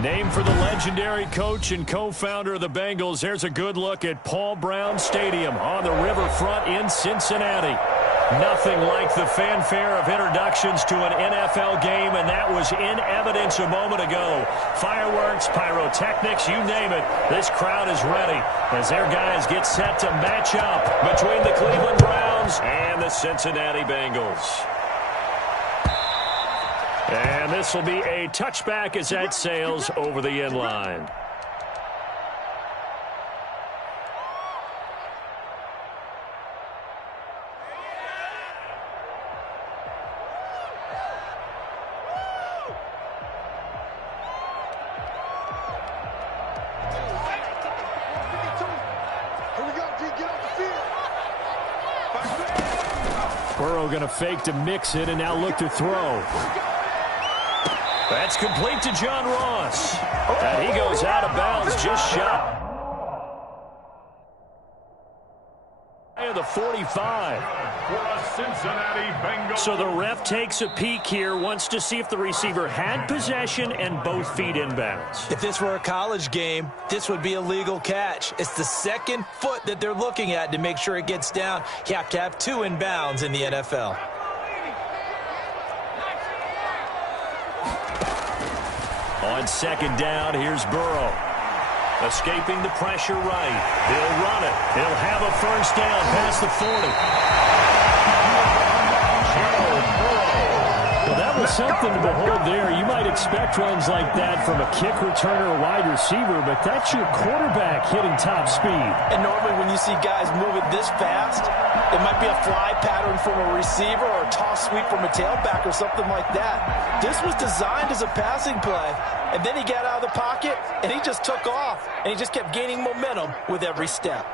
Named for the legendary coach and co-founder of the Bengals, here's a good look at Paul Brown Stadium on the riverfront in Cincinnati. Nothing like the fanfare of introductions to an NFL game, and that was in evidence a moment ago. Fireworks, pyrotechnics, you name it. This crowd is ready as their guys get set to match up between the Cleveland Browns and the Cincinnati Bengals. And this will be a touchback as that sails over the end line. Burrow going to fake to mix it and now look to throw. That's complete to John Ross. And he goes out of bounds just shot of the 45. So the ref takes a peek here, wants to see if the receiver had possession and both feet inbounds. If this were a college game, this would be a legal catch. It's the second foot that they're looking at to make sure it gets down. You have to have two inbounds in the NFL. On second down, here's Burrow. Escaping the pressure right. He'll run it. He'll have a first down past the 40. Well, that was something to behold there. You might expect runs like that from a kick returner or wide receiver, but that's your quarterback hitting top speed. And normally when you see guys moving this fast, it might be a fly pattern from a receiver or a toss sweep from a tailback or something like that. This was designed as a passing play, and then he got out of the pocket, and he just took off, and he just kept gaining momentum with every step.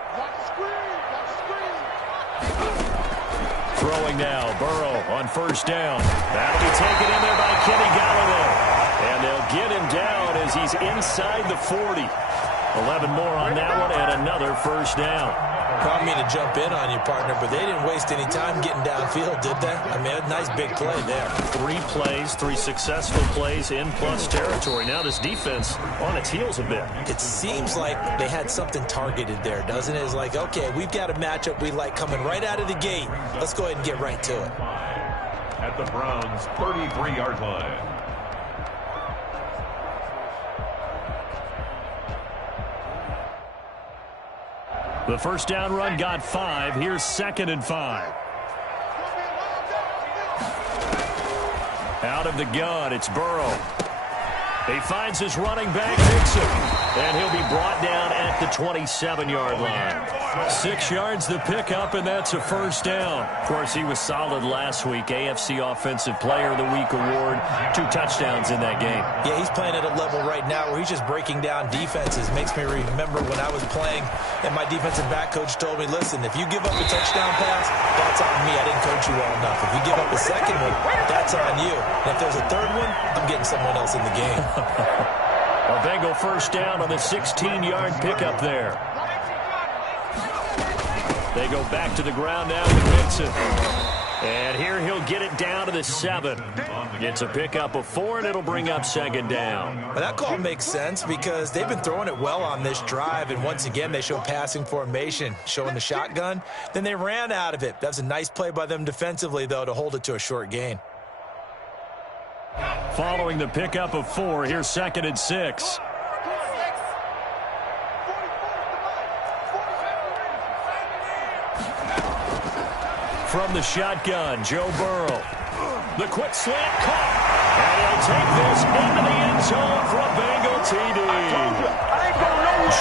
Throwing now, Burrow on first down. That'll be taken in there by Kenny Golladay. And they'll get him down as he's inside the 40. 11 more on that one and another first down. I don't mean to jump in on you, partner, but they didn't waste any time getting downfield, did they? I mean, a nice big play there. 3 plays, 3 successful plays in plus territory. Now this defense on its heels a bit. It seems like they had something targeted there, doesn't it? It's like, okay, we've got a matchup we like coming right out of the gate. Let's go ahead and get right to it. At the Browns' 33-yard line. The first down run got 5. Here's 2nd and 5. Out of the gun, it's Burrow. He finds his running back, Mixon, and he'll be brought down at the 27-yard line. 6 yards the pickup, and that's a first down. Of course, he was solid last week. AFC Offensive Player of the Week award. 2 touchdowns in that game. Yeah, he's playing at a level right now where he's just breaking down defenses. Makes me remember when I was playing, and my defensive back coach told me, listen, if you give up a touchdown pass, that's on me. I didn't coach you well enough. If you give up a second one, that's on you. And if there's a third one, I'm getting someone else in the game. A Bengal first down on the 16-yard pickup there. They go back to the ground now with Mixon. And here he'll get it down to the 7. It's a pickup of 4, and it'll bring up 2nd down. Well, that call makes sense because they've been throwing it well on this drive, and once again they show passing formation, showing the shotgun. Then they ran out of it. That's a nice play by them defensively, though, to hold it to a short gain. Following the pickup of 4, here's 2nd and 6. From the shotgun, Joe Burrow. The quick slant caught. And he'll take this into the end zone for a Bengal TD.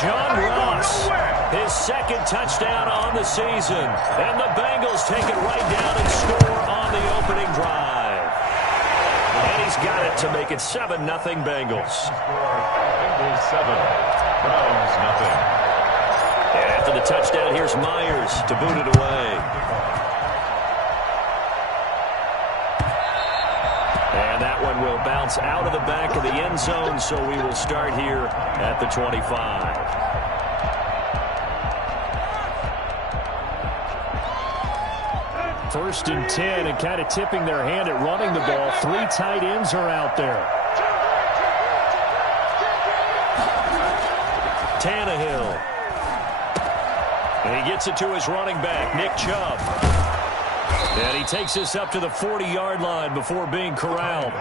John Ross, his 2nd touchdown on the season. And the Bengals take it right down and score on the opening drive. And he's got it to make it 7-0 Bengals. Bengals 7, Browns nothing. And after the touchdown, here's Myers to boot it away. And that one will bounce out of the back of the end zone, so we will start here at the 25. First and 10, and kind of tipping their hand at running the ball. 3 tight ends are out there. Tannehill. And he gets it to his running back, Nick Chubb. And he takes this up to the 40-yard line before being corralled.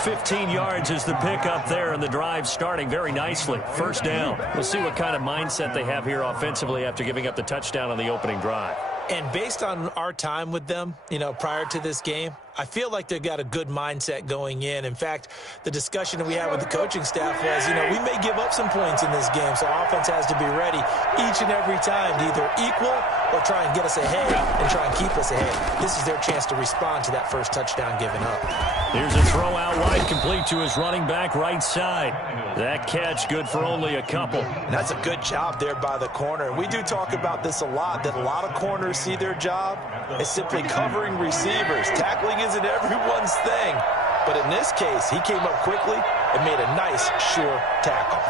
15 yards is the pickup there, and the drive starting very nicely. First down. We'll see what kind of mindset they have here offensively after giving up the touchdown on the opening drive. And based on our time with them, prior to this game, I feel like they've got a good mindset going in. In fact, the discussion that we had with the coaching staff was, we may give up some points in this game, so our offense has to be ready each and every time to either equal or try and get us ahead and try and keep us ahead. This is their chance to respond to that first touchdown given up. Here's a throw out wide, complete to his running back right side. That catch good for only a couple. And that's a good job there by the corner. We do talk about this a lot, that a lot of corners see their job as simply covering receivers. Tackling isn't everyone's thing. But in this case, he came up quickly and made a nice, sure tackle.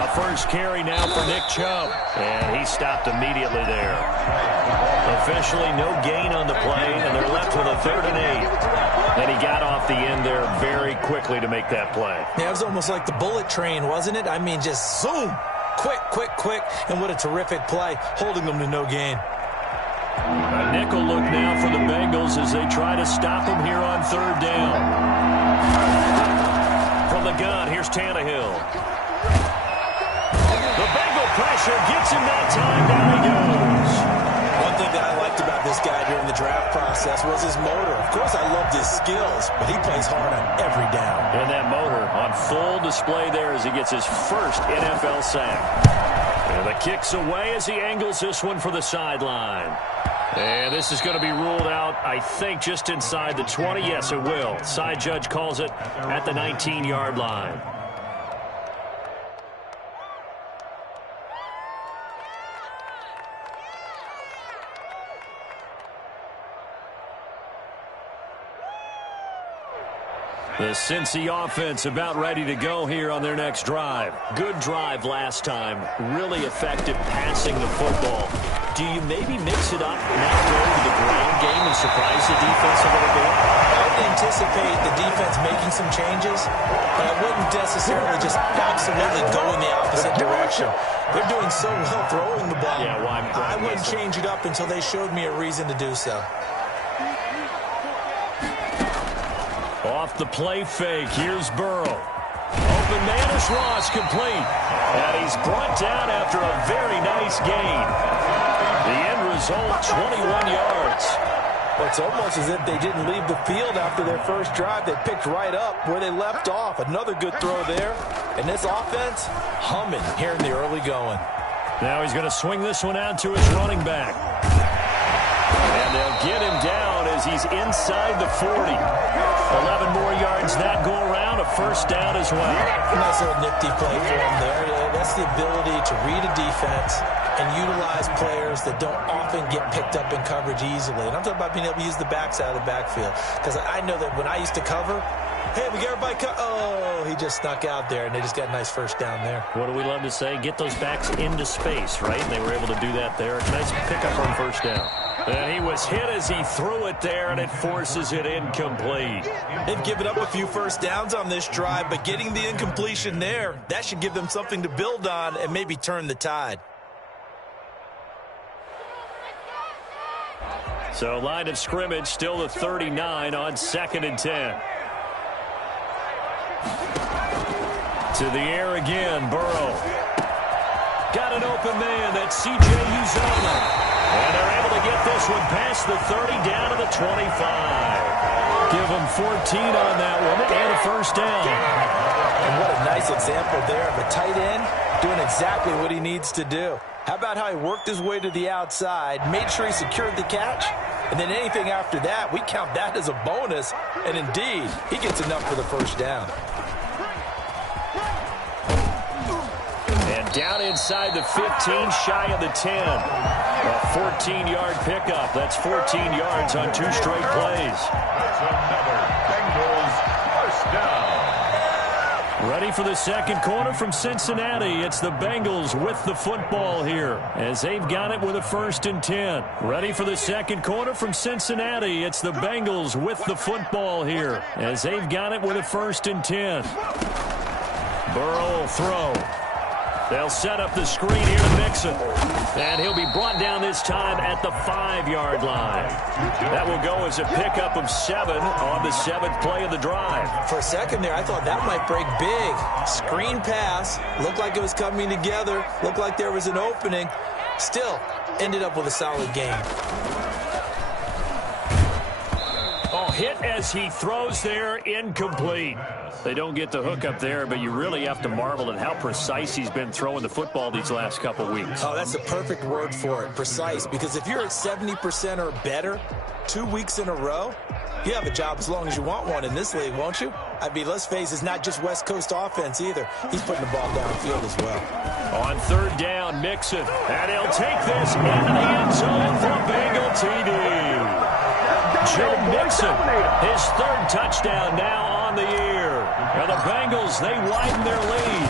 A first carry now for Nick Chubb. And he stopped immediately there. Officially no gain on the play, and they're left with a 3rd and 8. And he got off the end there very quickly to make that play. Yeah, it was almost like the bullet train, wasn't it? I mean, just zoom. Quick, quick, quick. And what a terrific play, holding them to no gain. A nickel look now for the Bengals as they try to stop him here on 3rd down. From the gun, here's Tannehill. The Bengal pressure gets him that time. Down he goes. One thing that I liked about this guy during the draft process was his motor. Of course, I loved his skills, but he plays hard on every down. And that motor on full display there as he gets his first NFL sack. And the kick's away as he angles this one for the sideline. And this is going to be ruled out, I think, just inside the 20. Yes, it will. Side judge calls it at the 19-yard line. The Cincy offense about ready to go here on their next drive. Good drive last time. Really effective passing the football. Do you maybe mix it up, now go to the ground game and surprise the defense a little bit? I would anticipate the defense making some changes, but I wouldn't necessarily just absolutely go in the opposite direction. They're doing so well throwing the ball. Yeah, well, I wouldn't change it up until they showed me a reason to do so. Off the play fake, here's Burrow. Open man is Ross, complete. And he's brought down after a very nice gain. The end result, 21 yards. Well, it's almost as if they didn't leave the field after their first drive. They picked right up where they left off. Another good throw there. And this offense, humming here in the early going. Now he's going to swing this one out to his running back. And they'll get him down as he's inside the 40. 11 more yards that go around, a first down as well. Nice little nifty play for him there. That's the ability to read a defense and utilize players that don't often get picked up in coverage easily. And I'm talking about being able to use the backside of the backfield. Because I know that when I used to cover, hey, we got everybody oh, he just snuck out there, and they just got a nice first down there. What do we love to say? Get those backs into space, right? And they were able to do that there. Nice pickup on first down. And he was hit as he threw it there, and it forces it incomplete. They've given up a few first downs on this drive, but getting the incompletion there, that should give them something to build on and maybe turn the tide. So line of scrimmage still the 39 on 2nd and 10. To the air again, Burrow. Got an open man, that's C.J. Uzomah. And they're able to get this one past the 30 down to the 25. Give them 14 on that one and a first down. And what a nice example there of a tight end doing exactly what he needs to do. How about how he worked his way to the outside, made sure he secured the catch, and then anything after that, we count that as a bonus. And indeed, he gets enough for the first down. And down inside the 15, shy of the 10. A 14-yard pickup. That's 14 yards on 2 straight plays. That's another Bengals first down. Ready for the second quarter from Cincinnati. It's the Bengals with the football here as they've got it with a 1st and 10. Ready for the second quarter from Cincinnati. It's the Bengals with the football here as they've got it with a 1st and 10. Burrow will throw. They'll set up the screen here to Mixon. And he'll be brought down this time at the 5-yard line. That will go as a pickup of 7 on the 7th play of the drive. For a second there, I thought that might break big. Screen pass. Looked like it was coming together. Looked like there was an opening. Still, ended up with a solid game. Hit as he throws there, incomplete. They don't get the hook up there, but you really have to marvel at how precise he's been throwing the football these last couple weeks. Oh, that's the perfect word for it, precise. Because if you're at 70% or better 2 weeks in a row, you have a job as long as you want one in this league, won't you? I mean, let's face it, it's not just West Coast offense either. He's putting the ball downfield as well. On 3rd down, Mixon. And he'll take this into the end zone for a Bengal TD. Joe Mixon, his 3rd touchdown now on the year. And the Bengals, they widen their lead.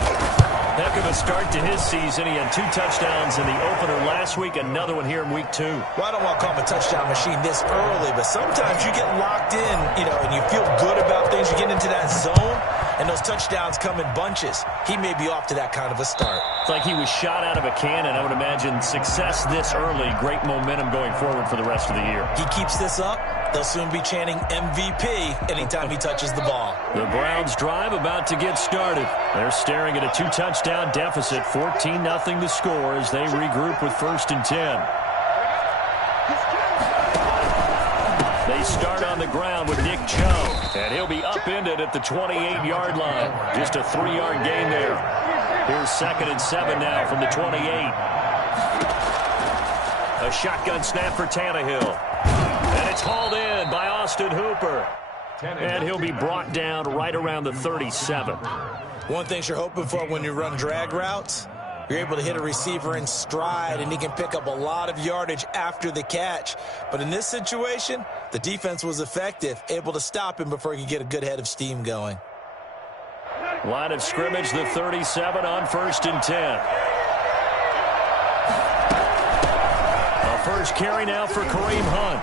Heck of a start to his season. He had 2 touchdowns in the opener last week, another one here in week 2. Well, I don't want to call him a touchdown machine this early, but sometimes you get locked in, and you feel good about things. You get into that zone, and those touchdowns come in bunches. He may be off to that kind of a start. It's like he was shot out of a cannon. I would imagine success this early, great momentum going forward for the rest of the year. He keeps this up, they'll soon be chanting MVP anytime he touches the ball. The Browns drive about to get started. They're staring at a 2-touchdown deficit, 14-0 the score as they regroup with 1st and 10. They start on the ground with Nick Chubb, and he'll be upended at the 28-yard line. Just a 3-yard gain there. Here's 2nd and 7 now from the 28. A shotgun snap for Tannehill. And it's hauled in by Austin Hooper. And he'll be brought down right around the 37. One thing you're hoping for when you run drag routes, you're able to hit a receiver in stride, and he can pick up a lot of yardage after the catch. But in this situation, the defense was effective, able to stop him before he could get a good head of steam going. Line of scrimmage, the 37 on 1st and 10. A first carry now for Kareem Hunt.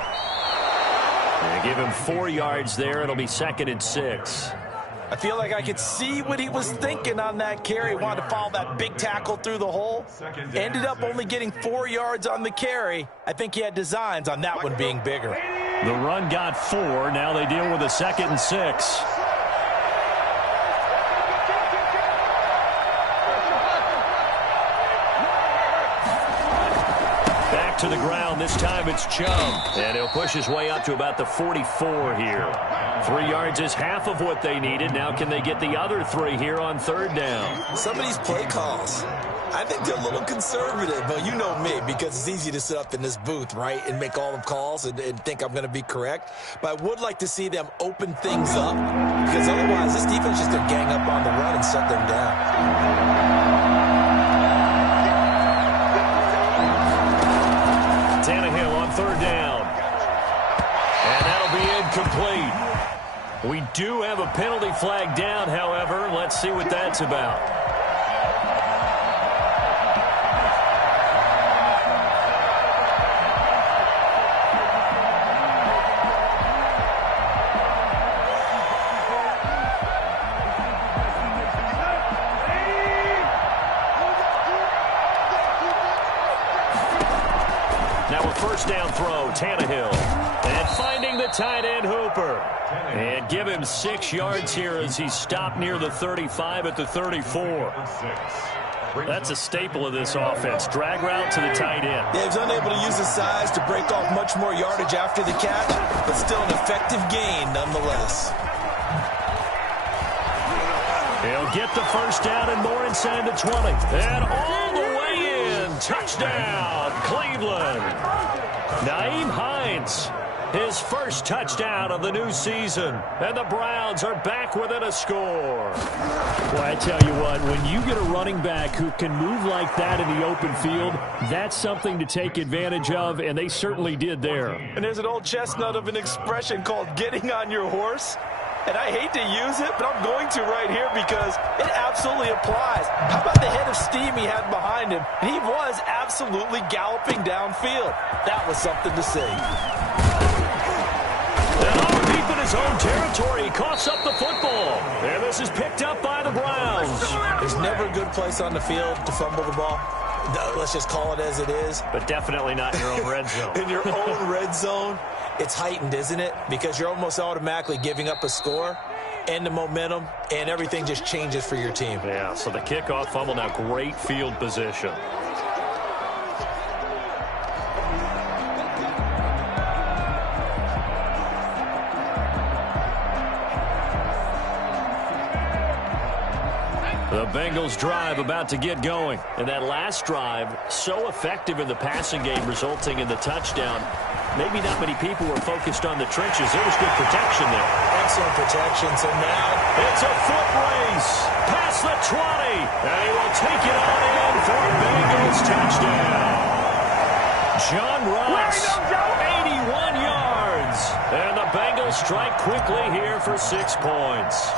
They give him 4 yards there. It'll be 2nd and 6. I feel like I could see what he was thinking on that carry. Wanted to follow that big tackle through the hole. Ended up only getting 4 yards on the carry. I think he had designs on that one being bigger. The run got 4. Now they deal with a 2nd and 6. To the ground. This time it's Chubb. And he'll push his way up to about the 44 here. 3 yards is half of what they needed. Now can they get the other 3 here on 3rd down? Some of these play calls, I think they're a little conservative. But you know me, because it's easy to sit up in this booth, right, and make all the calls and think I'm going to be correct. But I would like to see them open things up, because otherwise this defense is just going to gang up on the run and shut them down. Tannehill on 3rd down. And that'll be incomplete. We do have a penalty flag down, however. Let's see what that's about. First down throw, Tannehill. And finding the tight end, Hooper. And give him 6 yards here as he stopped near the 35 at the 34. That's a staple of this offense. Drag route to the tight end. Yeah, he was unable to use his size to break off much more yardage after the catch, but still an effective gain nonetheless. He'll get the first down and more inside the 20. And all the way in. Touchdown, Cleveland. Nyheim Hines, his first touchdown of the new season. And the Browns are back within a score. Well, I tell you what, when you get a running back who can move like that in the open field, that's something to take advantage of, and they certainly did there. And there's an old chestnut of an expression called getting on your horse. And I hate to use it, but I'm going to right here because it absolutely applies. How about the head of steam he had behind him? He was absolutely galloping downfield. That was something to see. And all deep in his his own territory. He coughs up the football. And this is picked up by the Browns. There's never a good place on the field to fumble the ball. Let's just call it as it is. But definitely not in your own red zone. In your own red zone, it's heightened, isn't it? Because you're almost automatically giving up a score and the momentum, and everything just changes for your team. Yeah, so the kickoff fumble, now great field position. The Bengals drive about to get going. And that last drive, so effective in the passing game, resulting in the touchdown. Maybe not many people were focused on the trenches. There was good protection there. Excellent protection. So now it's a foot race past the 20. And he will take it on in for a Bengals touchdown. John Ross, 81 yards. And the Bengals strike quickly here for 6 points.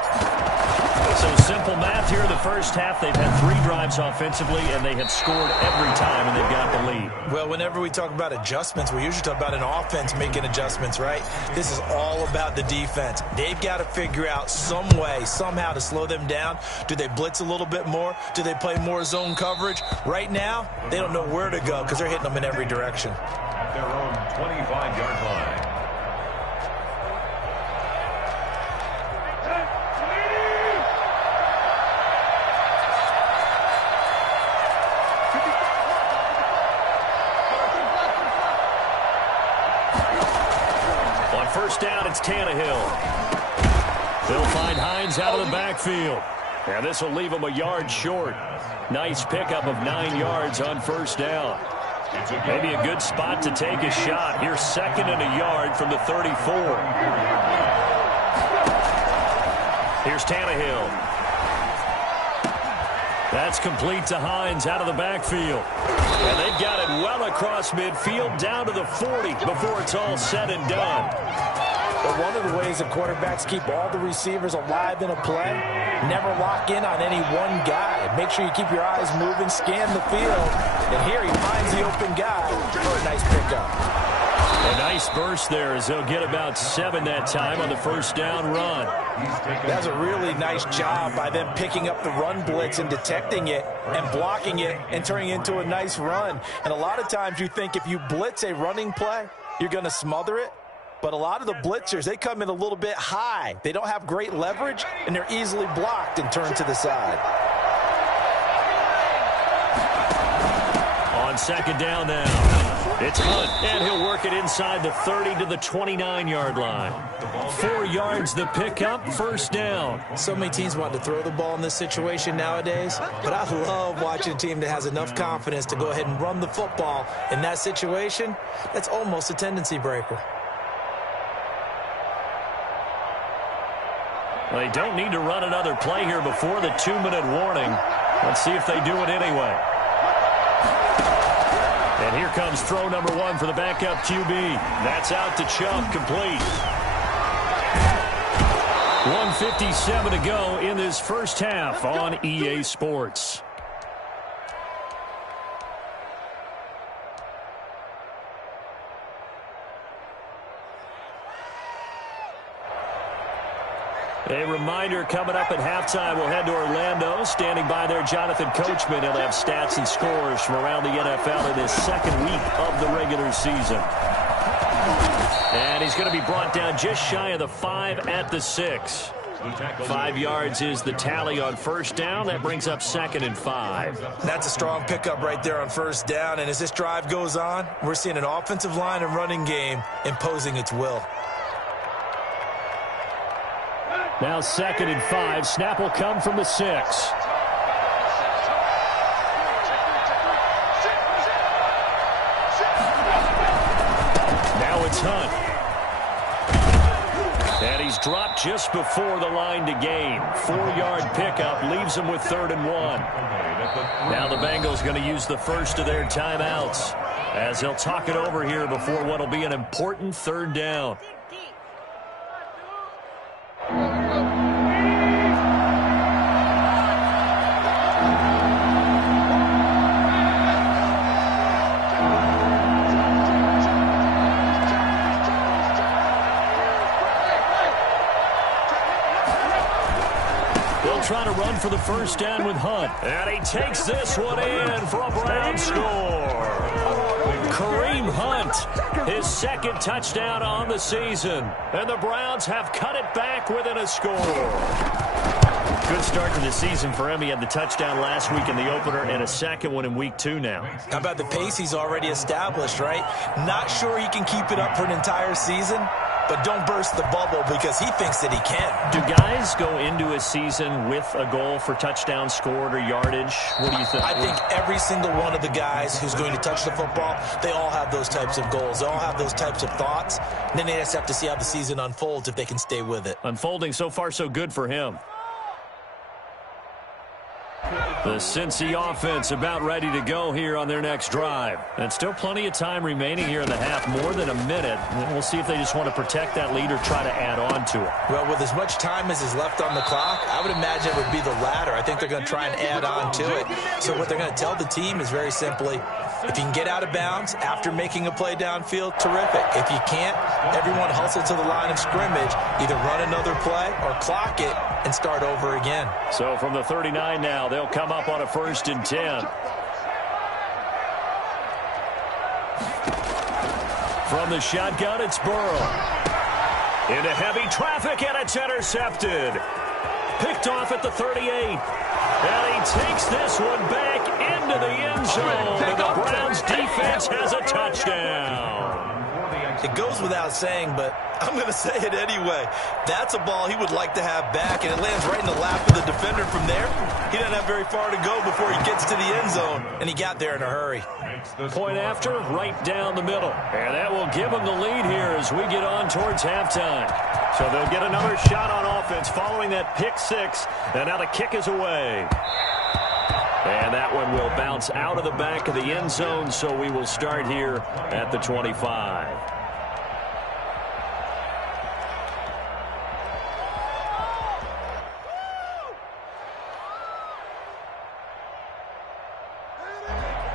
So simple math here in the first half. They've had 3 drives offensively, and they have scored every time, and they've got the lead. Well, whenever we talk about adjustments, we usually talk about an offense making adjustments, right? This is all about the defense. They've got to figure out some way, somehow to slow them down. Do they blitz a little bit more? Do they play more zone coverage? Right now, they don't know where to go because they're hitting them in every direction. At their own 25-yard line. First down, it's Tannehill. They'll find Hines out of the backfield. And this will leave him a yard short. Nice pickup of 9 yards on first down. Maybe a good spot to take a shot. Here's 2nd and a yard from the 34. Here's Tannehill. That's complete to Hines out of the backfield. And they've got it well across midfield down to the 40 before it's all said and done. But one of the ways that quarterbacks keep all the receivers alive in a play, never lock in on any one guy. Make sure you keep your eyes moving, scan the field. And here he finds the open guy for a nice pickup. A nice burst there as they'll get about 7 that time on the first down run. That's a really nice job by them picking up the run blitz and detecting it and blocking it and turning it into a nice run. And a lot of times you think if you blitz a running play, you're going to smother it. But a lot of the blitzers, they come in a little bit high. They don't have great leverage, and they're easily blocked and turned to the side. On second down now, it's Hunt, and he'll work it inside the 30 to the 29-yard line. 4 yards the pickup, first down. So many teams want to throw the ball in this situation nowadays, but I love watching a team that has enough confidence to go ahead and run the football. In that situation, that's almost a tendency breaker. They don't need to run another play here before the 2-minute warning. Let's see if they do it anyway. And here comes throw number 1 for the backup QB. That's out to Chubb, complete. 1:57 to go in this first half on EA Sports. A reminder, coming up at halftime, we'll head to Orlando. Standing by there, Jonathan Coachman. He'll have stats and scores from around the NFL in his 2nd week of the regular season. And he's going to be brought down just shy of the 5 at the 6. 5 yards is the tally on first down. That brings up 2nd and 5. That's a strong pickup right there on first down. And as this drive goes on, we're seeing an offensive line and running game imposing its will. Now 2nd and 5. Snap will come from the 6. Now it's Hunt. And he's dropped just before the line to gain. 4-yard pickup leaves him with 3rd and 1. Now the Bengals going to use the first of their timeouts as they'll talk it over here before what will be an important 3rd down. They'll try to run for the first down with Hunt. And he takes this one in for a Brown score. Kareem Hunt, his second touchdown on the season. And the Browns have cut it back within a score. Good start to the season for him. He had the touchdown last week in the opener and a second one in week 2 now. How about the pace he's already established, right? Not sure he can keep it up for an entire season, but don't burst the bubble because he thinks that he can. Do guys go into a season with a goal for touchdown scored or yardage? What do you think? I think every single one of the guys who's going to touch the football, they all have those types of goals. They all have those types of thoughts. And then they just have to see how the season unfolds if they can stay with it. Unfolding so far so good for him. The Cincy offense about ready to go here on their next drive. And still plenty of time remaining here in the half, more than a minute. And we'll see if they just want to protect that lead or try to add on to it. Well, with as much time as is left on the clock, I would imagine it would be the latter. I think they're going to try and add on to it. So what they're going to tell the team is very simply, if you can get out of bounds after making a play downfield, terrific. If you can't, everyone hustle to the line of scrimmage, either run another play or clock it and start over again. So from the 39 now, they'll come up on a 1st and 10. From the shotgun, it's Burrow. Into heavy traffic, and it's intercepted. Picked off at the 38. And he takes this one back into the end zone. And the Browns defense has a touchdown. It goes without saying, but I'm going to say it anyway. That's a ball he would like to have back, and it lands right in the lap of the defender from there. He doesn't have very far to go before he gets to the end zone, and he got there in a hurry. Point after, right down the middle. And that will give them the lead here as we get on towards halftime. So they'll get another shot on offense following that pick 6, and now the kick is away. And that one will bounce out of the back of the end zone, so we will start here at the 25.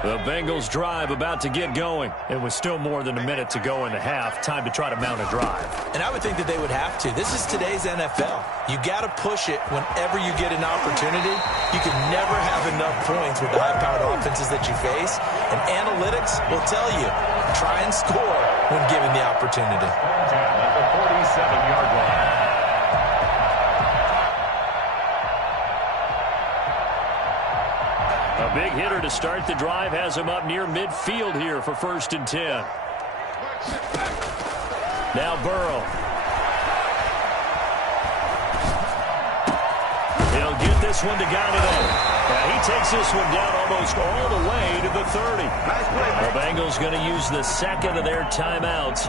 The Bengals drive about to get going. It was still more than a minute to go in the half. Time to try to mount a drive. And I would think that they would have to. This is today's NFL. You got to push it whenever you get an opportunity. You can never have enough points with the high-powered offenses that you face. And analytics will tell you, try and score when given the opportunity. At the 47-yard line. A big hitter to start the drive has him up near midfield here for 1st and 10. Now Burrow. He'll get this one to Galladay. He takes this one down almost all the way to the 30. The Bengals going to use the second of their timeouts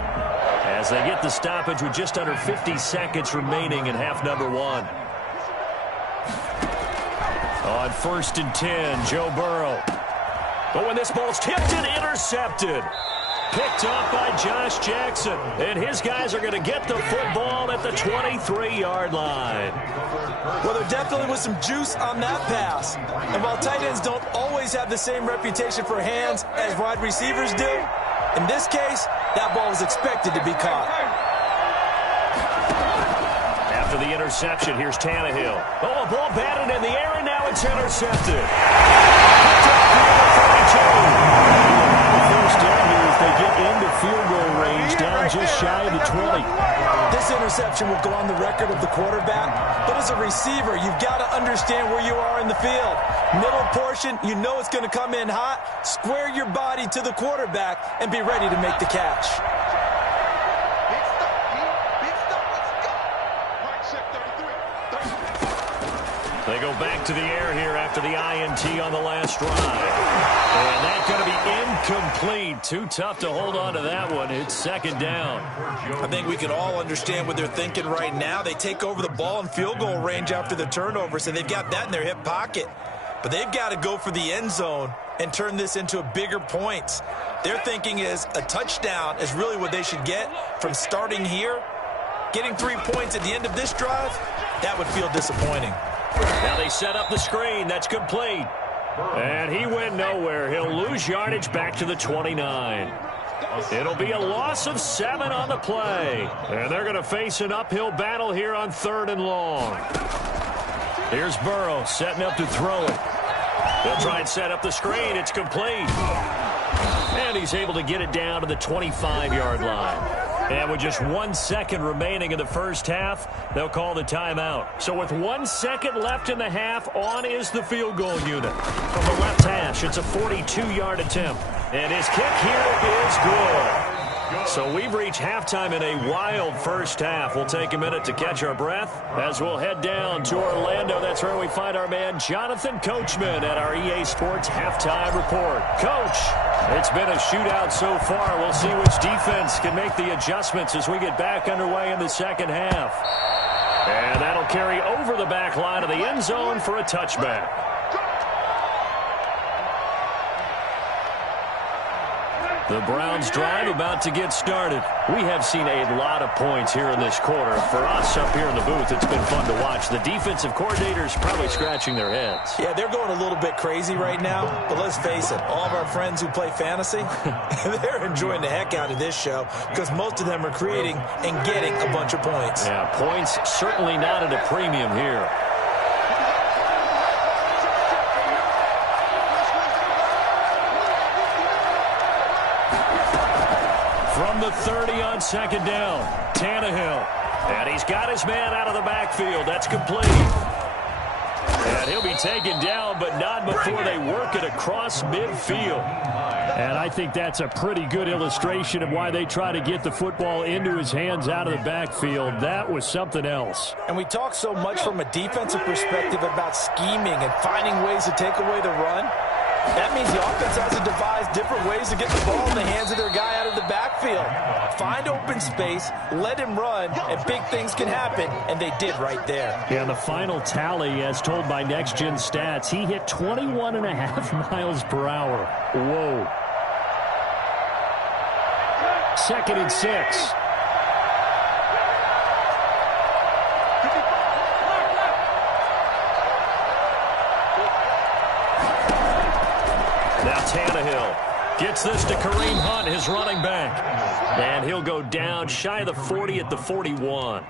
as they get the stoppage with just under 50 seconds remaining in half number 1. On 1st and 10, Joe Burrow. But when this ball's tipped and intercepted. Picked off by Josh Jackson. And his guys are going to get the football at the 23-yard line. Well, there definitely was some juice on that pass. And while tight ends don't always have the same reputation for hands as wide receivers do, in this case, that ball was expected to be caught. After the interception, here's Tannehill. Oh, a ball batted in the air, and now it's intercepted. Picked up the 32. The first down here as they get into field goal range, down just shy of the 20. This interception will go on the record of the quarterback, but as a receiver, you've got to understand where you are in the field. Middle portion, you know it's going to come in hot. Square your body to the quarterback and be ready to make the catch. They go back to the air here after the INT on the last drive. And that's going to be incomplete. Too tough to hold on to that one. It's 2nd down. I think we can all understand what they're thinking right now. They take over the ball in field goal range after the turnover, so they've got that in their hip pocket. But they've got to go for the end zone and turn this into bigger points. Their thinking is a touchdown is really what they should get from starting here. Getting 3 points at the end of this drive, that would feel disappointing. Now they set up the screen. That's complete. And he went nowhere. He'll lose yardage back to the 29. It'll be a loss of 7 on the play. And they're going to face an uphill battle here on 3rd and long. Here's Burrow setting up to throw it. He'll try and set up the screen. It's complete. And he's able to get it down to the 25-yard line. And with just 1 second remaining in the first half, they'll call the timeout. So with 1 second left in the half, on is the field goal unit. From the left hash, it's a 42-yard attempt. And his kick here is good. So we've reached halftime in a wild first half. We'll take a minute to catch our breath as we'll head down to Orlando. That's where we find our man Jonathan Coachman at our EA Sports Halftime Report. Coach, it's been a shootout so far. We'll see which defense can make the adjustments as we get back underway in the second half. And that'll carry over the back line of the end zone for a touchback. The Browns drive about to get started. We have seen a lot of points here in this quarter. For us up here in the booth, it's been fun to watch. The defensive coordinators probably scratching their heads. Yeah, they're going a little bit crazy right now. But let's face it, all of our friends who play fantasy, they're enjoying the heck out of this show because most of them are creating and getting a bunch of points. Yeah, points certainly not at a premium here. From the 30 on second down, Tannehill. And he's got his man out of the backfield. That's complete. And he'll be taken down, but not before they work it across midfield. And I think that's a pretty good illustration of why they try to get the football into his hands out of the backfield. That was something else. And we talk so much from a defensive perspective about scheming and finding ways to take away the run. That means the offense has to devise different ways to get the ball in the hands of their guy out of the backfield. Find open space, let him run, and big things can happen, and they did right there. Yeah, the final tally, as told by Next Gen Stats, he hit 21.5 miles per hour. Whoa. 2nd and 6. Now Tannehill gets this to Kareem Hunt, his running back. And he'll go down shy of the 40 at the 41.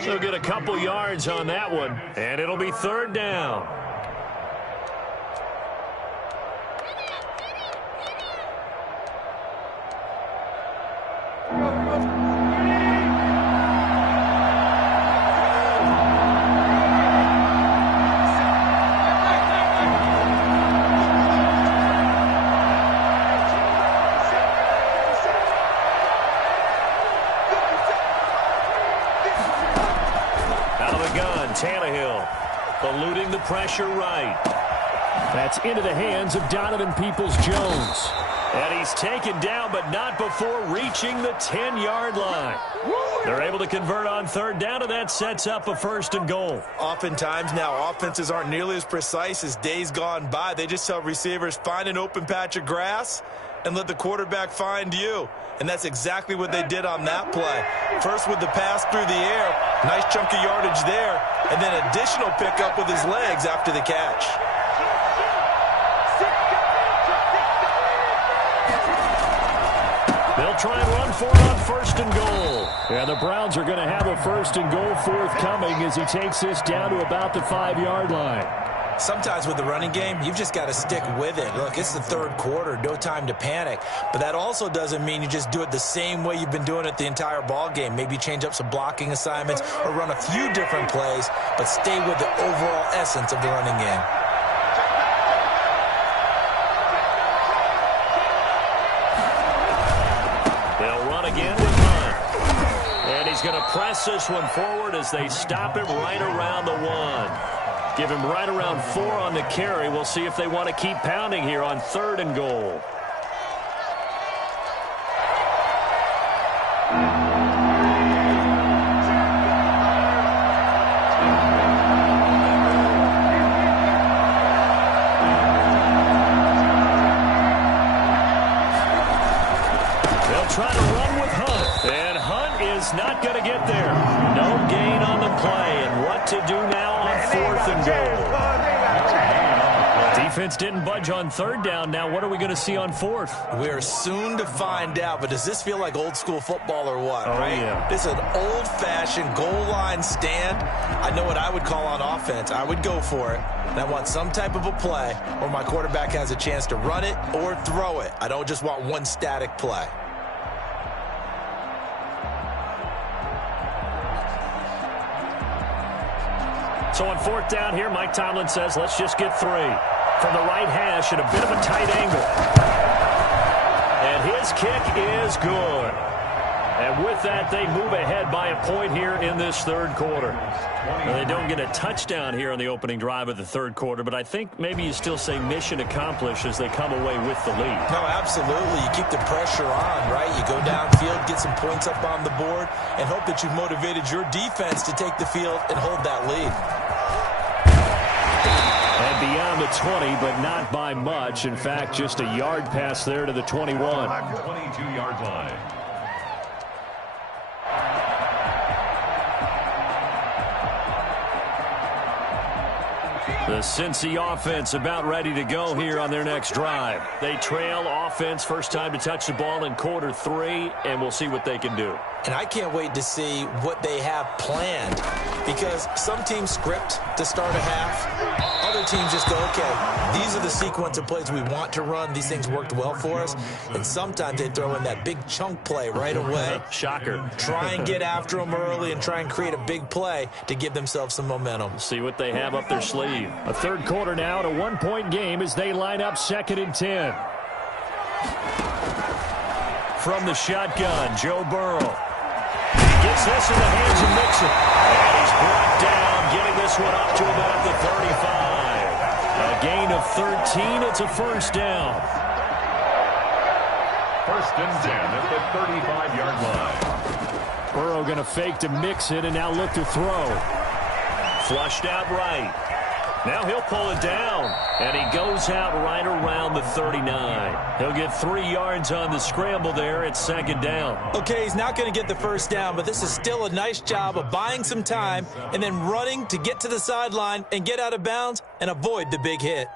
So get a couple yards on that one, and it'll be 3rd down. Tannehill eluding the pressure right. That's into the hands of Donovan Peoples-Jones. And he's taken down, but not before reaching the 10-yard line. They're able to convert on 3rd down, and that sets up a 1st and goal. Oftentimes now, offenses aren't nearly as precise as days gone by. They just tell receivers, find an open patch of grass and let the quarterback find you. And that's exactly what they did on that play. First with the pass through the air, nice chunk of yardage there, and then additional pickup with his legs after the catch. They'll try and run for it on 1st and goal. And the Browns are going to have a 1st and goal forthcoming as he takes this down to about the 5-yard line. Sometimes with the running game, you've just got to stick with it. Look, it's the 3rd quarter, no time to panic. But that also doesn't mean you just do it the same way you've been doing it the entire ball game. Maybe change up some blocking assignments or run a few different plays, but stay with the overall essence of the running game. They'll run again with Hunt. And he's going to press this one forward as they stop him right around the 1. Give him right around 4 on the carry. We'll see if they want to keep pounding here on 3rd and goal. They'll try to run with Hunt. And Hunt is not going to get there. No gain on the play. And what to do now on 4th and goal. offense didn't budge on third down. Now what are we going to see on fourth? We're soon to find out, but does this feel like old school football or what, right? Yeah. This is an old-fashioned goal line stand. I know what I would call on offense. I would go for it, and I want some type of a play where my quarterback has a chance to run it or throw it. I don't just want one static play. So on fourth down here, Mike Tomlin says, let's just get 3. From the right hash at a bit of a tight angle. And his kick is good. And with that, they move ahead by a point here in this third quarter. Now, they don't get a touchdown here on the opening drive of the third quarter, but I think maybe you still say mission accomplished as they come away with the lead. No, absolutely. You keep the pressure on, right? You go downfield, get some points up on the board, and hope that you've motivated your defense to take the field and hold that lead. And beyond the 20, but not by much. In fact, just a yard pass there to the 21. 22-yard line. The Cincy offense about ready to go here on their next drive. They trail offense, first time to touch the ball in quarter 3, and we'll see what they can do. And I can't wait to see what they have planned, because some teams script to start a half. Other teams just go, okay, these are the sequence of plays we want to run. These things worked well for us. And sometimes they throw in that big chunk play right away. Shocker. Try and get after them early and try and create a big play to give themselves some momentum. See what they have up their sleeve. A third quarter now, a 1-point game as they line up 2nd and 10. From the shotgun, Joe Burrow. Gets this in the hands of Mixon. And he's brought down, getting this one up to about the 35. A gain of 13. It's a first down. 1st and 10 at the 35-yard line. Burrow going to fake to Mixon and now look to throw. Flushed out right. Now he'll pull it down, and he goes out right around the 39. He'll get 3 yards on the scramble there at 2nd down. Okay, he's not going to get the first down, but this is still a nice job of buying some time and then running to get to the sideline and get out of bounds and avoid the big hit.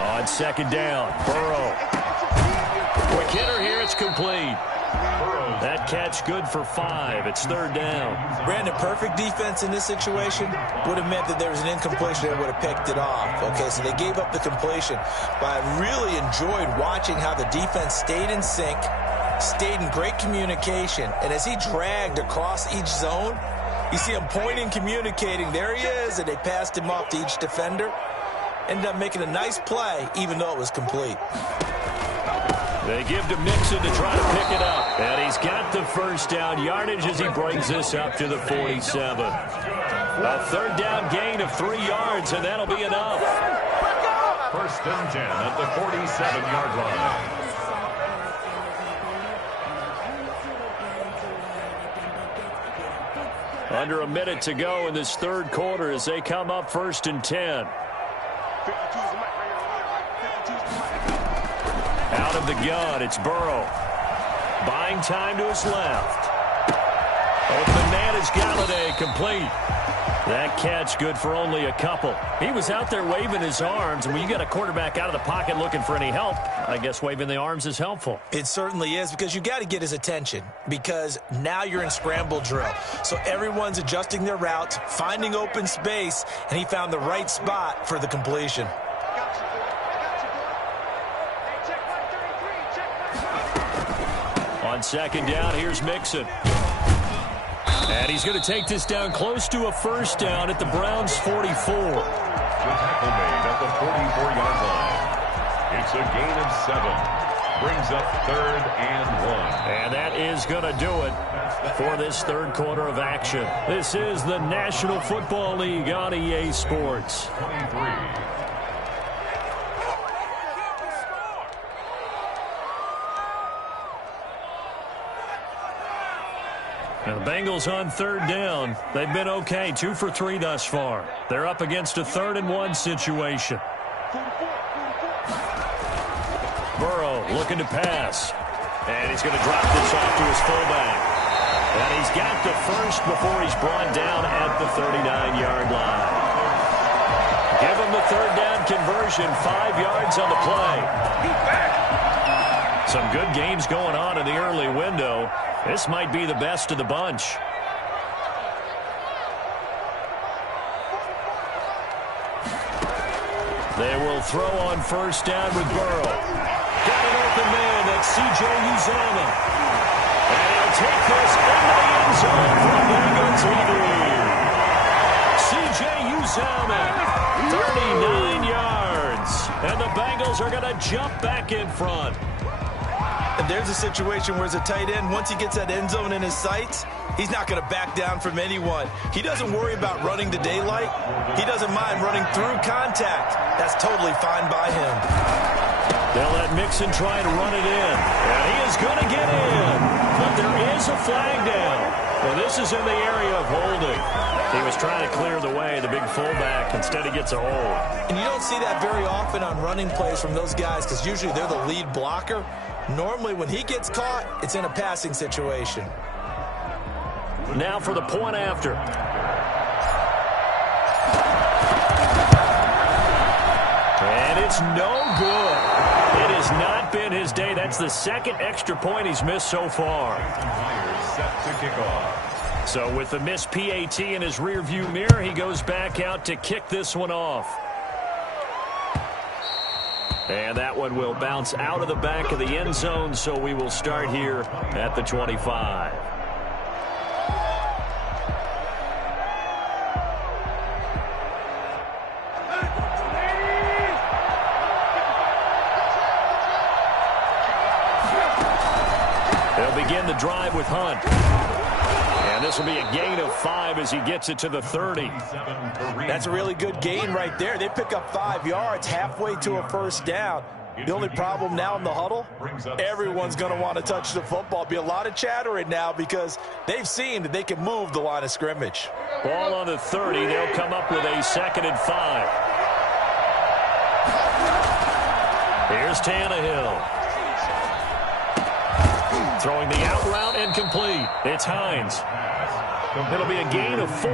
On 2nd down, Burrow. Quick hitter here, it's complete. That catch good for 5. It's 3rd down. Brandon, perfect defense in this situation would have meant that there was an incompletion that would have picked it off. Okay, so they gave up the completion. But I really enjoyed watching how the defense stayed in sync, stayed in great communication, and as he dragged across each zone, you see him pointing, communicating. There he is, and they passed him off to each defender. Ended up making a nice play, even though it was complete. They give to Mixon to try to pick it up. And he's got the first down yardage as he brings this up to the 47. A 3rd down gain of 3 yards, and that'll be enough. 1st and 10 at the 47-yard line. Under a minute to go in this third quarter as they come up 1st and 10. Out of the gun, it's Burrow. Buying time to his left. Open man is Galladay, complete. That catch good for only a couple. He was out there waving his arms, and when you got a quarterback out of the pocket looking for any help, I guess waving the arms is helpful. It certainly is, because you got to get his attention, because now you're in scramble drill. So everyone's adjusting their routes, finding open space, and he found the right spot for the completion. On 2nd down, here's Mixon. And he's going to take this down close to a first down at the Browns' 44. The tackle made at the 44-yard line. It's a gain of 7. Brings up 3rd and 1. And that is going to do it for this third quarter of action. This is the National Football League on EA Sports. 23. Now the Bengals on 3rd down. They've been okay, 2 for 3 thus far. They're up against a 3rd and 1 situation. Burrow looking to pass. And he's going to drop this off to his fullback. And he's got the first before he's brought down at the 39-yard line. Give him the third down conversion, 5 yards on the play. Some good games going on in the early window. This might be the best of the bunch. They will throw on first down with Burrow. Got an open man, that's C.J. Uzomah. And he'll take this into the end zone for the Bengals with the lead. C.J. Uzomah, 39 yards. And the Bengals are going to jump back in front. And there's a situation where as a tight end, once he gets that end zone in his sights, he's not going to back down from anyone. He doesn't worry about running to daylight. He doesn't mind running through contact. That's totally fine by him. They'll let Mixon try to run it in. And he is going to get in. But there is a flag down. Well, this is in the area of holding. He was trying to clear the way, the big fullback. Instead, he gets a hold. And you don't see that very often on running plays from those guys because usually they're the lead blocker. Normally, when he gets caught, it's in a passing situation. Now for the point after. And it's no good. It has not been his day. That's the second extra point he's missed so far. Set to kick off. So with the missed PAT in his rearview mirror, he goes back out to kick this one off. And that one will bounce out of the back of the end zone, so we will start here at the 25. They'll begin the drive with Hunt. And this will be a gain of 5 as he gets it to the 30. That's a really good gain right there. They pick up 5 yards halfway to a first down. The only problem now in the huddle, everyone's going to want to touch the football. Be a lot of chattering now because they've seen that they can move the line of scrimmage. Ball on the 30. They'll come up with a 2nd and 5. Here's Tannehill. Throwing the out route incomplete. It's Hines. It'll be a gain of 4.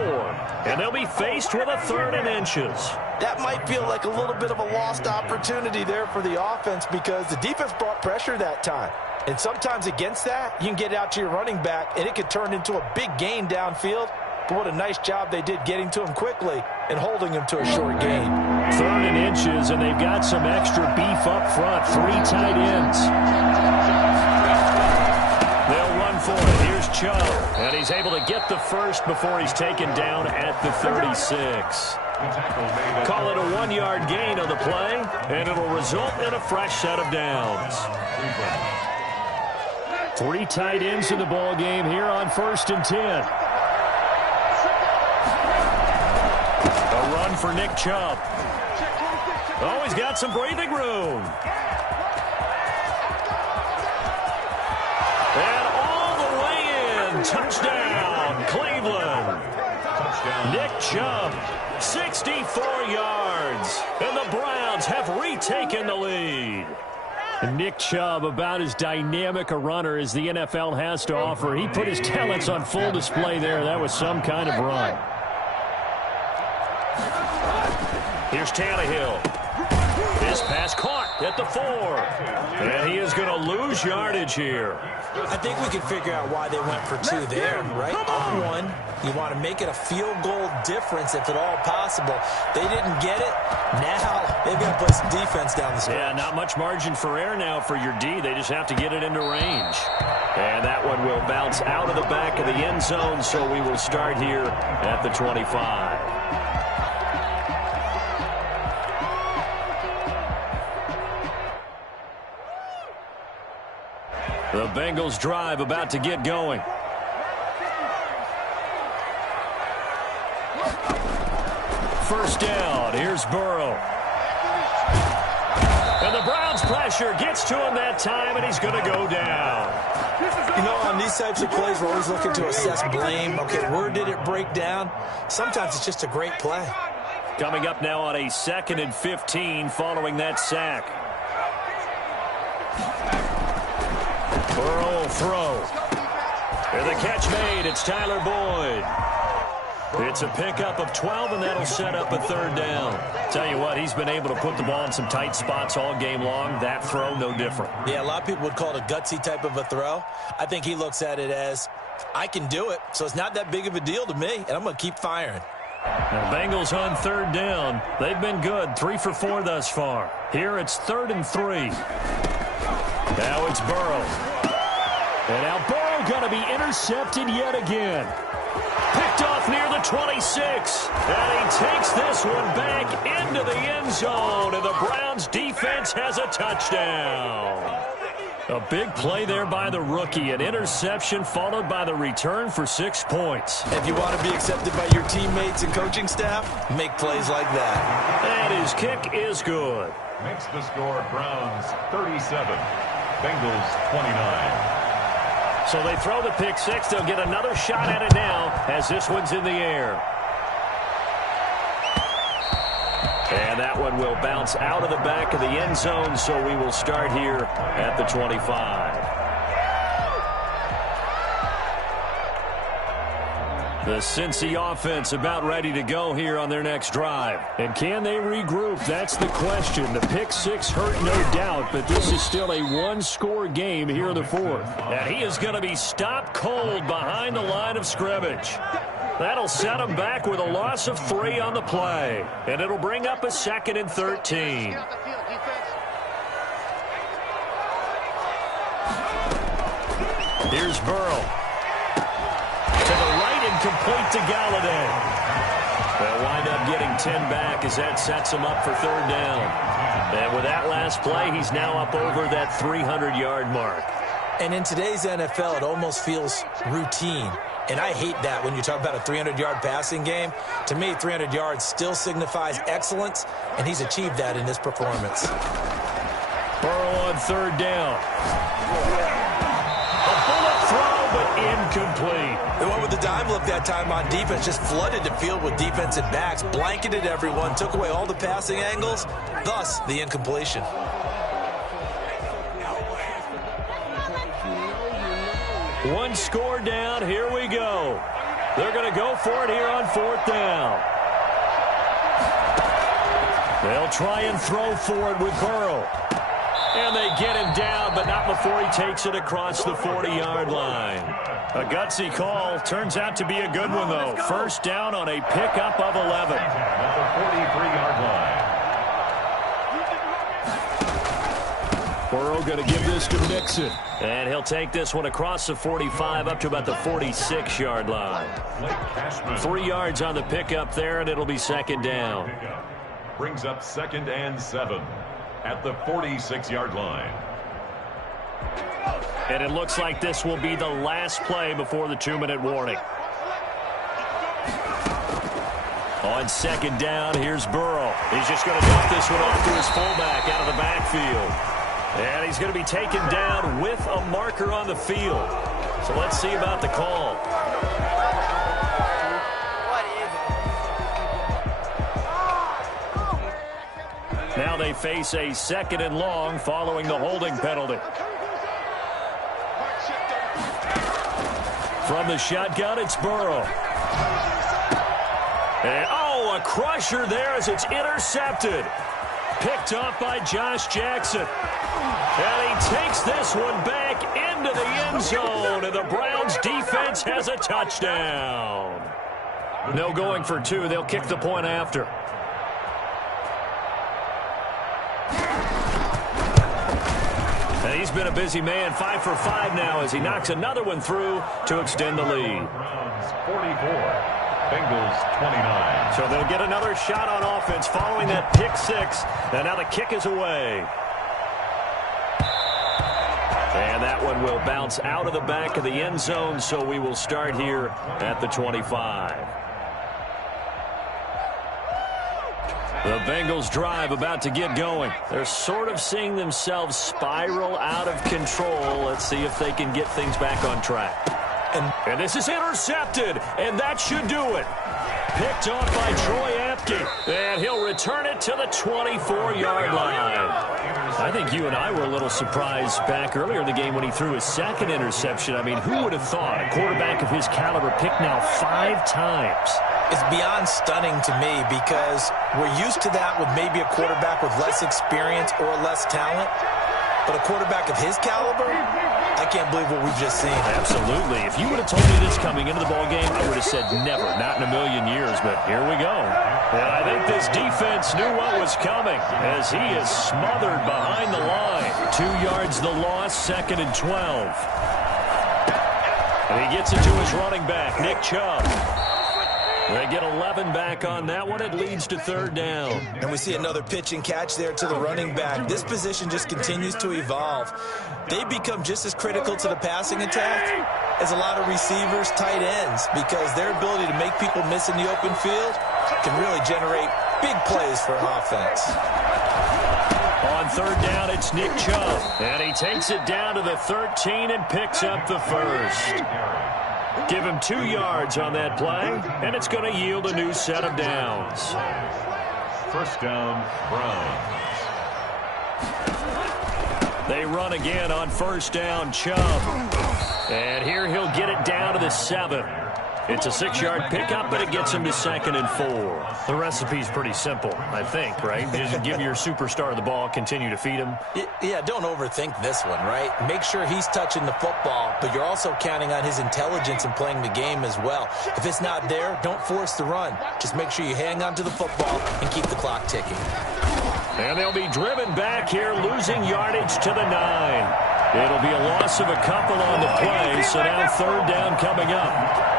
And they'll be faced with a 3rd and inches. That might feel like a little bit of a lost opportunity there for the offense because the defense brought pressure that time. And sometimes against that, you can get out to your running back, and it could turn into a big gain downfield. But what a nice job they did getting to him quickly and holding him to a short gain. 3rd and inches, and they've got some extra beef up front. 3 tight ends. They'll run for it. Here's Chubb. And he's able to get the first before he's taken down at the 36. Call it a 1-yard gain on the play, and it'll result in a fresh set of downs. 3 tight ends in the ball game here on 1st and 10. A run for Nick Chubb. Oh, he's got some breathing room. And all the way in. Touchdown, Cleveland. Nick Chubb, 64 yards. And the Browns have retaken the lead. Nick Chubb, about as dynamic a runner as the NFL has to offer. He put his talents on full display there. That was some kind of run. Here's Tannehill. This pass caught at the 4. And he is going to lose yardage here. I think we can figure out why they went for 2 there, right? Up 1, you want to make it a field goal difference if at all possible. They didn't get it. Now they've got to put some defense down the stretch. Yeah, not much margin for error now for your D. They just have to get it into range. And that one will bounce out of the back of the end zone, so we will start here at the 25. The Bengals drive about to get going. First down. Here's Burrow. And the Browns pressure gets to him that time, and he's going to go down. You know, on these types of plays, we're always looking to assess blame. Okay, where did it break down? Sometimes it's just a great play. Coming up now on a 2nd and 15 following that sack. Burrow will throw. And the catch made. It's Tyler Boyd. It's a pickup of 12, and that'll set up a third down. Tell you what, he's been able to put the ball in some tight spots all game long. That throw, no different. Yeah, a lot of people would call it a gutsy type of a throw. I think he looks at it as, I can do it, so it's not that big of a deal to me, and I'm going to keep firing. The Bengals on third down. They've been good, 3 for 4 thus far. Here it's 3rd and 3. Now it's Burrow. And now Burrow going to be intercepted yet again. Picked off near the 26. And he takes this one back into the end zone. And the Browns defense has a touchdown. A big play there by the rookie. An interception followed by the return for 6 points. If you want to be accepted by your teammates and coaching staff, make plays like that. And his kick is good. Makes the score Browns 37, Bengals 29. So they throw the pick six. They'll get another shot at it now as this one's in the air. And that one will bounce out of the back of the end zone, so we will start here at the 25. The Cincy offense about ready to go here on their next drive. And can they regroup? That's the question. The pick six hurt, no doubt, but this is still a one-score game here in the fourth. And he is going to be stopped cold behind the line of scrimmage. That'll set him back with a loss of 3 on the play. And it'll bring up a 2nd and 13. Here's Burrow. To the right and complete to Galladay. They'll wind up getting 10 back as that sets him up for 3rd down. And with that last play, he's now up over that 300-yard mark. And in today's NFL, it almost feels routine. And I hate that when you talk about a 300-yard passing game. To me, 300 yards still signifies excellence, and he's achieved that in this performance. Burrow on 3rd down. A bullet throw, but incomplete. The one with the dime look that time on defense just flooded the field with defensive backs, blanketed everyone, took away all the passing angles, thus the incompletion. One score down. Here we go. They're going to go for it here on 4th down. They'll try and throw for it with Burrow. And they get him down, but not before he takes it across the 40-yard line. A gutsy call. Turns out to be a good one, though. 1st down on a pickup of 11. At the 43-yard line. Burrow going to give this to Mixon. And he'll take this one across the 45 up to about the 46-yard line. 3 yards on the pickup there, and it'll be 2nd down. Brings up 2nd and 7 at the 46-yard line. And it looks like this will be the last play before the 2-minute warning. On 2nd down, here's Burrow. He's just going to dump this one off to his fullback out of the backfield. And he's going to be taken down with a marker on the field. So let's see about the call. Now they face a 2nd and long following the holding penalty. From the shotgun, it's Burrow. And, oh, a crusher there as it's intercepted. Picked up by Josh Jackson. And he takes this one back into the end zone, and the Browns defense has a touchdown. No going for 2. They'll kick the point after. And he's been a busy man, 5 for 5 now as he knocks another one through to extend the lead. Browns 44, Bengals 29. So they'll get another shot on offense following that pick six. And now the kick is away. And that one will bounce out of the back of the end zone, so we will start here at the 25. The Bengals drive about to get going. They're sort of seeing themselves spiral out of control. Let's see if they can get things back on track. And this is intercepted, and that should do it. Picked off by Troy Apke, and he'll return it to the 24-yard line. I think you and I were a little surprised back earlier in the game when he threw his second interception. I mean, who would have thought a quarterback of his caliber picked now 5 times? It's beyond stunning to me because we're used to that with maybe a quarterback with less experience or less talent. But a quarterback of his caliber, I can't believe what we've just seen. Absolutely. If you would have told me this coming into the ballgame, I would have said never, not in a million years. But here we go. And I think this defense knew what was coming as he is smothered behind the line. 2 yards the loss, 2nd and 12. And he gets it to his running back, Nick Chubb. They get 11 back on that one. It leads to 3rd down. And we see another pitch and catch there to the running back. This position just continues to evolve. They become just as critical to the passing attack as a lot of receivers, tight ends, because their ability to make people miss in the open field can really generate big plays for an offense. On 3rd down, it's Nick Chubb. And he takes it down to the 13 and picks up the 1st. Give him 2 yards on that play, and it's going to yield a new set of downs. 1st down, Browns. They run again on 1st down, Chubb. And here he'll get it down to the 7. It's a 6-yard pickup, but it gets him to 2nd and 4. The recipe's pretty simple, I think, right? Just give your superstar the ball, continue to feed him. Yeah, don't overthink this one, right? Make sure he's touching the football, but you're also counting on his intelligence in playing the game as well. If it's not there, don't force the run. Just make sure you hang on to the football and keep the clock ticking. And they'll be driven back here, losing yardage to the 9. It'll be a loss of a couple on the play, so now 3rd down coming up.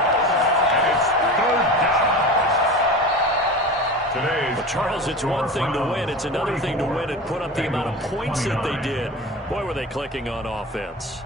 Well, Charles, it's one thing to win. It's another thing to win and put up the amount of points that they did. Boy, were they clicking on offense.